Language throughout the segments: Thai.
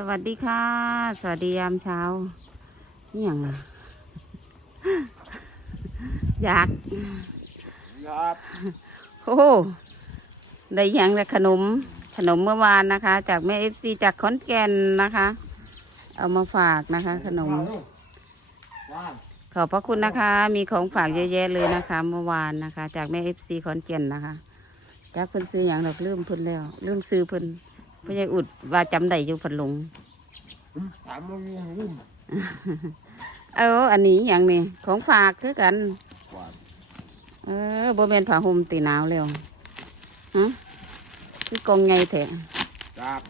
สวัสดีค่ะ สวัสดียามเช้านี่อย่างน่ะอยากครับโอ้โหได้อยังแต่ขนมขนมเมื่อวานนะคะ จากแม่เอฟซีจากขอนแก่นนะคะ เอามาฝากนะคะ ขนมว่างขอบพระคุณนะคะ มีของฝากเยอะแยะเลยนะคะ เมื่อวานนะคะ จากแม่เอฟซีขอนแก่นนะคะจากเพิ่นซื้ออย่างดอกลืมเพิ่นแล้วลืมซื้อเพิ่น พ่อใหญ่อุดว่าจำได้อยู่พันหลง ถามมายุ่งรุ่มเออ อันนี้อย่างนี้ของฝากคือกัน กวาดเออบ่แม่นผ้าห่มตีหนาวแล้วฮะคือกองไงแท้จาก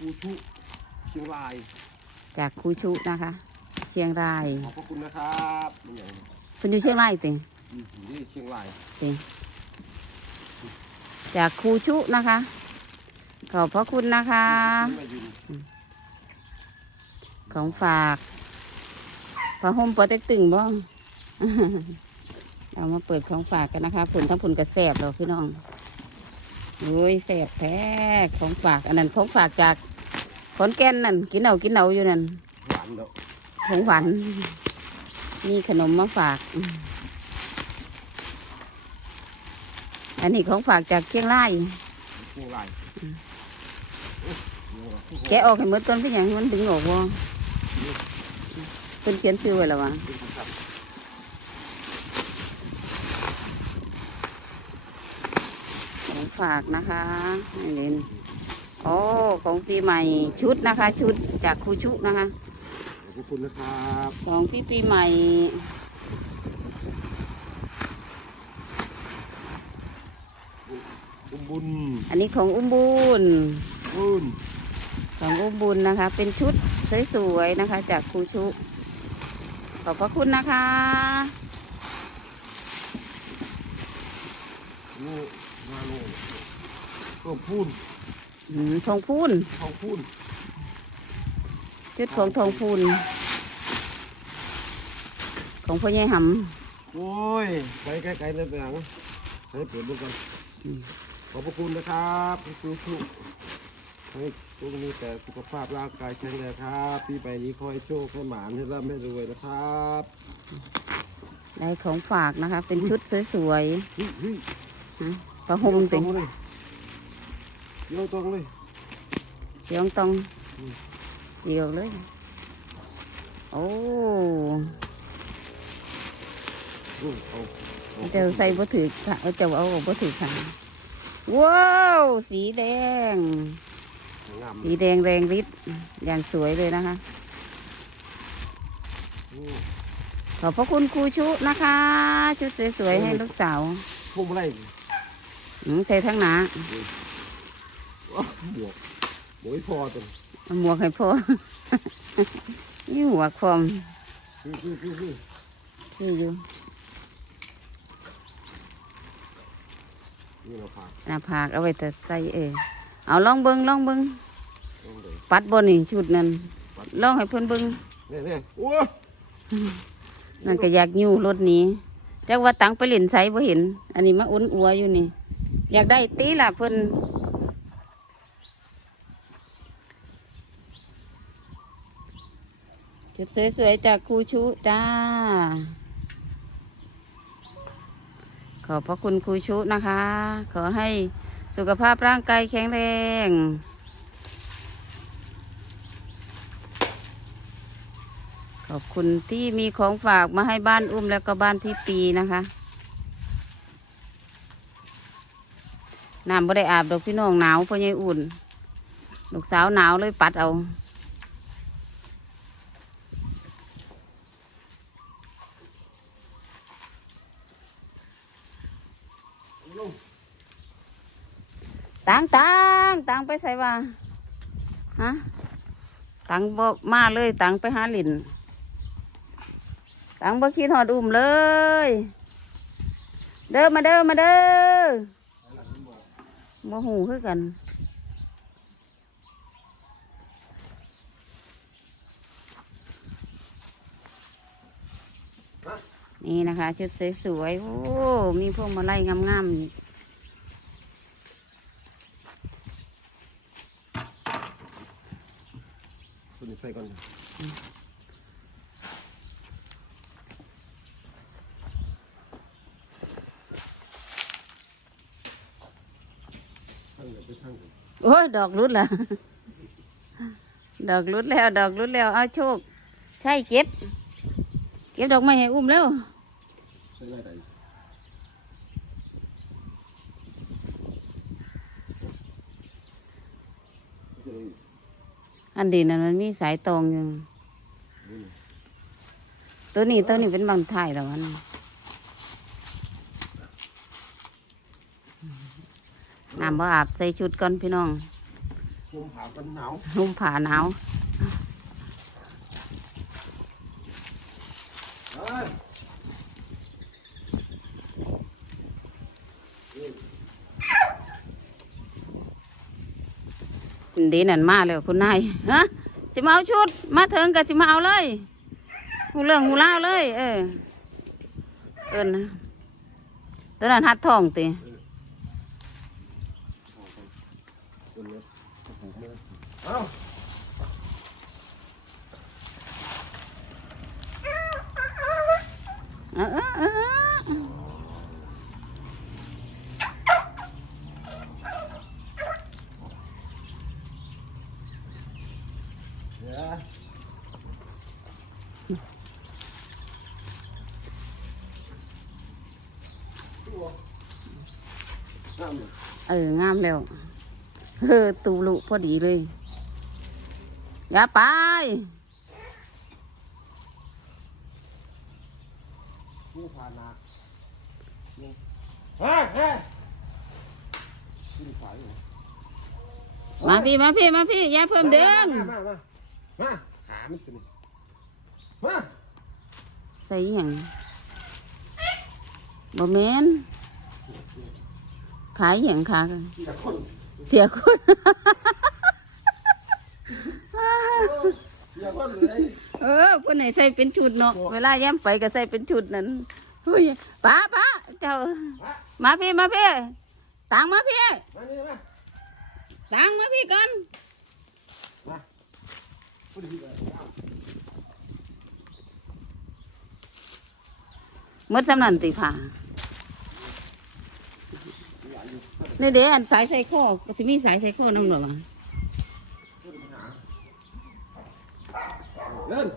อูชุเชียงรายจากคูชุนะคะ เชียงรายขอบพระคุณนะครับนี่อย่างเพิ่นอยู่เชียงรายติอืมนี่เชียงรายติจากคูชุนะคะข อบพระคุณนะคะมายืนของฝากผ้าห่มปอเต็กตึงบ่เอามาเปิดของฝากกันนะคะผุนทั้งผุนกระแสบเราพี่น้องโอ้ยแสบแท้ของฝากอันนั้นของฝากจากขอนแก่นนั่นกินเอากินเอาอยู่นั่นหวานแล้วของหวานมีขนมมาฝาก อันนี้ของฝากจากเชียงรายเชียงราย แกะออกให้หมดก่อนเป็นอย่างมันดึงออกบ่เป็นเขียนซื้อไว้แล้ววะของฝากนะคะนี่เล่นโอ้ของปีใหม่ชุดนะคะ ชุดจากครูชุนะคะ ขอบพระคุณนะครับของพี่ปีใหม่อุ้มบุญอันนี้ของอุ้มบุญ บุญ ของอุ้มบุญนะคะ เป็นชุดสวยๆนะคะ จากครูชุ ขอบพระคุณนะคะนี่มาโน่นก็พูนอืมทองพูนเขาพูนชุดของทองพูน ของพ่อใหญ่หโอ้ยไปไกลๆเลยไปหลังให้เปิดดูกันำขอบพระคุณนะครับพี่ชูชู ให้ทุกมีแต่สุขภาพร่างกายแข็งแรงครับปีใหม่นี้ขอให้โชคให้หมานให้ร่ำให้รวยนะครับได้ของฝากนะคะ เป็นชุดสวยเฮ้ยเฮ้ยๆฮะผ้าห่มตรเต็มงเลยโยนตรงเลยเสียงตองเจียวเลย โอ้อืมเอาเอาเจ้าใส่บ่ถือค่ะเจ้าเอาออกบ่ถือค่ะว้าว สีแดง งามสีแดงแรงฤทธิ์อย่างสวยเลยนะคะอืมขอบพระคุณครูชุนะคะ ชุดสวยๆให้ลูกสาวพุ่มอะไรอืมใส่ทั้งหนาอ๋อหมวกหมวกไม่พอจังเอาหมวกให้พ่อนี่หัวคอมคือคือคือคือที่อยู่นี่เราพาหน้าผากเอาไว้แต่ใส่เออเอาลองเบิงลองเบิงตรงเลย ปัดบนนี่ชุดนั้นลองให้เพิ่อนเบิงเนี่ยเนี่ยโอ้นั่นก็อยากยู่รถนี้จักว่าตังไปเล่นไสบ่เห็น อันนี้มาอุ่นอัวอยู่นี่ อยากได้ตีล่ะเพิ่อนชุดสวยๆจากครูชุจ้า ขอบพระคุณครูชุนะคะ ขอให้สุขภาพร่างกายแข็งแรง อบคุณที่มีของฝากมาให้บ้านอุ้มแล้วก็บ้านพี่ปีนะคะน้ำบ่ได้อาบดอกพี่น้องหนาวเพราะยายอุ่นลูกสาวหนาวเลยปัดเอาตังตังตังไปใส่ว่าฮะตังบ่มาเลยตังไปหาหลิน ตังบ่คิดหอดอุ้มเลย เด้อมาเด้อมาเด้อบ่หูคือกันนี่นะคะชุดสวยๆ โอ้ มีพวกมาไล่งามๆอีกตัวนี้ใส่ก่อนทั้งเดี๋ยวไปทั้งกัน โอ้ย ดอกรุดละดอกรุดแล้ว ดอกรุดแล้ว เอาโชค ใช่เก็บ เก็บดอกไม้ให้อุ้มแล้วใส่ได้ไหนอันดีนั่นมันมีสายตองอยู่ ตัวนี้ตัวนี้เป็นบางไทยแล้วมันน้ำบ่อาบใส่ชุดก่อนพี่น้องคุมผากันหนาวนุ่มผ่าหนาวเอ้ยดีนั่นมาแล้วคุณนายฮะจะมาเอาชุด มาถึงก็จะมาเอาเลยหูเรื่องหูเล่าวเลย เออเอินนะตัวนั้นหัดทองตี ตัวนี้ผูกมือ เอ้าเออเออเออเออเดี๋ยวน้ำเนี่ยเอองามแล้วเออตูลุพอดีเลย อย่าไปผู้พานานี่เฮ้ยเฮ้ยขึ้นสายเหรอมาพี่มาพี่มาพี่อย่าเพิ่มเด้งมามามามาหามันตัวนี้มาใส่อหย่างบ่แม่นขายอหย่างขากันเสียคน เสียคน เสียคนเลยเออผู้ไหนใส่เป็นชุดเนาะเวลาย้ำไปก็ใส่เป็นชุดนั้นเฮ้ยป้าป้าเจ้า มาพี่มาพี่ตังมาพี่มานี่มาตังมาพี่ก่อนมาพูดดีๆเลยเอาหมดสำนันติผ่านี่เดี๋ยวอันสายใส่ข้อก็สิมีสายใส่ข้อน้ำหรอวะ พูดปัญหา เล่น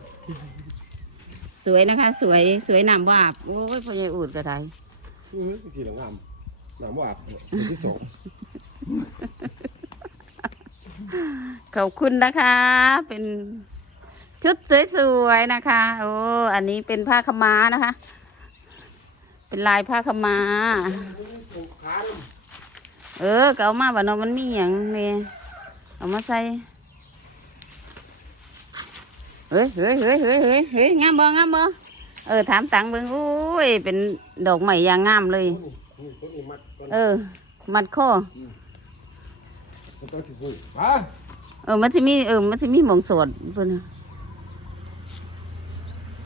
สวยนะคะ สวยสวยน้ำบอาบโอ้ยพ่อใหญ่อูดก็ได้อือสีเหลืองงามหนามว่าตัวที่สองขอบคุณนะคะ เป็นชุดสวยๆนะคะ โอ้อันนี้เป็นผ้าขาวม้านะคะ เป็นลายผ้าขาวม้าขาเออก็เอามาบ่เนาะมันมีอย่างเนี่ยเอามาใส่ เฮ้ยเฮ้ยเฮ้ยเฮ้ยเฮ้ยเฮ้ยงามบ่งามบ่เออถามตังค์เบิ่งอุ้ยเป็นดอกไม้ยางงามเลยตัวนี้มัดก่อนเออ มัดข้อตัวต้องถือหูไปเออมันสิมีเออมันสิมีหมองสวดเพิ่นน่ะ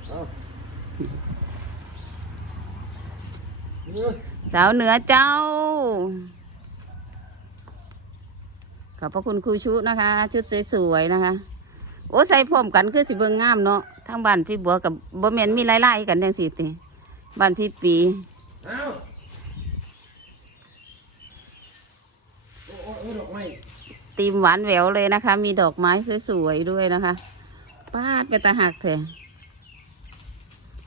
เอาเนื้อสาวเหนือเจ้า ขอบพระคุณครูชุนะคะ ชุดสวยๆนะคะ โอ้ใส่พร้อมกันคือสิเบิ่งงามเนาะทางบ้านพี่บัวกับบ่แม่นมีไล่ๆกันจังซี่ติบ้านพี่ปีเอาโอ้โอ้โอ้ดอกไม้ตีมหวานแหววเลยนะคะ มีดอกไม้สวยๆด้วยนะคะปาดไปตาหักเถอะ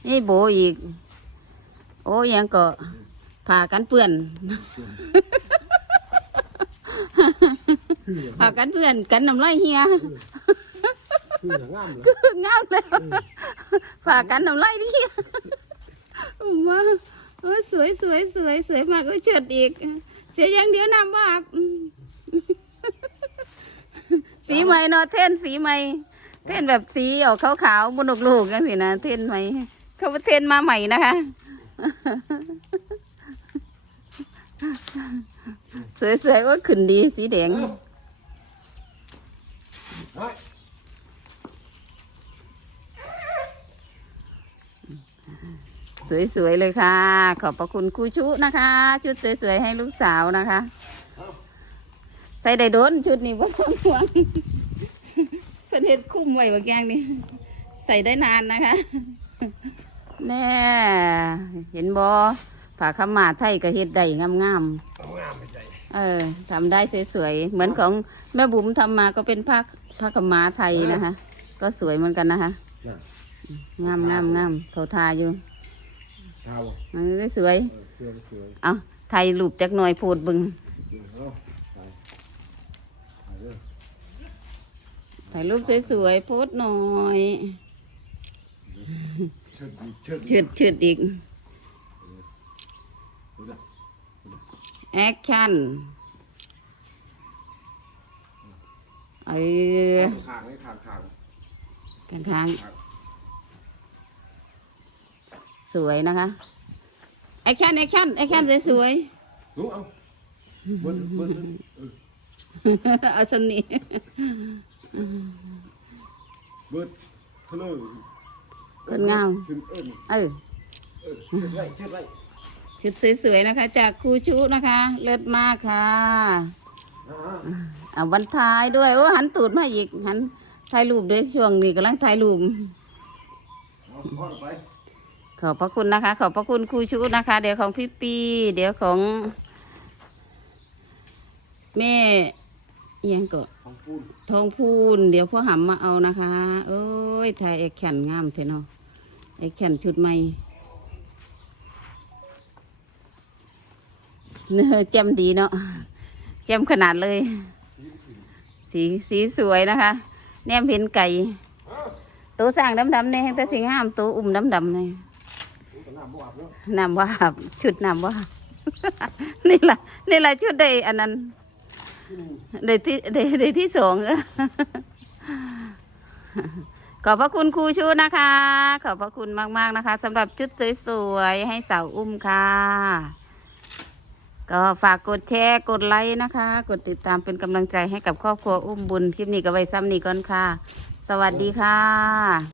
นี่โบอีก โอ้ยังก็ผ่ากันเปื่อนผ่ากันเปื่อนกันน้ำลายเฮีย คือเหลืองงามเลยงามเลยผ่ากันน้ำลายเฮียอุ้มมาโอ้ยสวยสวยสวยสวยมากก็เฉิดอีก เสียอย่างเดียวน้ำบาปสีใหม่เนาะเท่นสีใหม่ เท่นแบบสีออกขาวๆบนอกลูกกันสินะเท่นใหม่เขาเท่นมาใหม่นะคะ สวยๆว่าขึ้นดีสีแดงเฮ้ย สวยๆเลยค่ะ ขอบพระคุณครูชุนะคะ ชุดสวยๆให้ลูกสาวนะคะ ใส่ได้โดนชุดนี้ว่าต้องห่วงเป็นเฮ็ดคุ้มไว้บางอย่างนี่ใส่ได้นานนะคะ แน่เห็นบอผ้าขาวมาไทยก็เฮ็ดได้งามเอางามไปใจๆเออทำได้สวยๆเหมือนของแม่บุ๋มทำมาก็เป็นผ้าผ้าขาวมาไทยนะคะ ก็สวยเหมือนกันนะคะน่ะงามงามงามเขาทาอยู่ เท้าเออสวยเออเสื้อสวยเอาไทยรูปจักหน่อยโพูดบึงเอาใส่ใส่เด้อถ่ายรูปสวยๆโพสต์หน่อยเชิดดีเชิดชืดชืดอีก ดูนะแอคชั่น เออขางให้ขางขาง กันทาง สวยนะคะแอคชั่นแอคชั่นแอคชั่นสวยหนูเอาเบิ้ลเบิ้ลเออๆเอาสนิเบิ้ลทะเลคนงามขึ้นเอิ้นเออเออเชิดไรเชิดไรชุดสวยๆนะคะ จากครูชุนะคะ เลิศมากค่ะอ่าเอาวันท้ายด้วยโอ้หันตูดมาอีกหันถ่ายรูปด้วยช่วงนี้กำลังถ่ายรูปเอาพอดไป ขอบพระคุณนะคะ ขอบพระคุณครูชุนะคะ เดี๋ยวของพี่ปี เดี๋ยวของ แม่อิหยังก็ทองพูน เดี๋ยวพ่อหำมาเอานะคะเอ้ยถ่ายแอคชั่นงามเทนาะแอคชั่นชุดใหม่เนื้อแจ่มดีเนาะแจ่มขนาดเลย สีสีสวยนะคะ แนมเห็นไก่ตัวสร้างดำๆเนี่ยแต่สิงห้ามตัวอุ่มดำๆเนี่ย น้ำว่าชุดน้ำว่านี่แหละนี่แหละชุดได้อันนั้นได้ที่ได้ได้ที่สองเออขอบพระคุณครูชูนะคะ ขอบพระคุณมาก ๆ นะคะสำหรับชุดสวยๆให้สาวอุ้มค่ะ ก็ฝากกดแชร์กดไลค์นะคะ กดติดตามเป็นกำลังใจให้กับครอบครัวอุ้มบุญ คลิปนี้ก็ไว้ซ้ำนี้ก่อนค่ะ สวัสดีค่ะ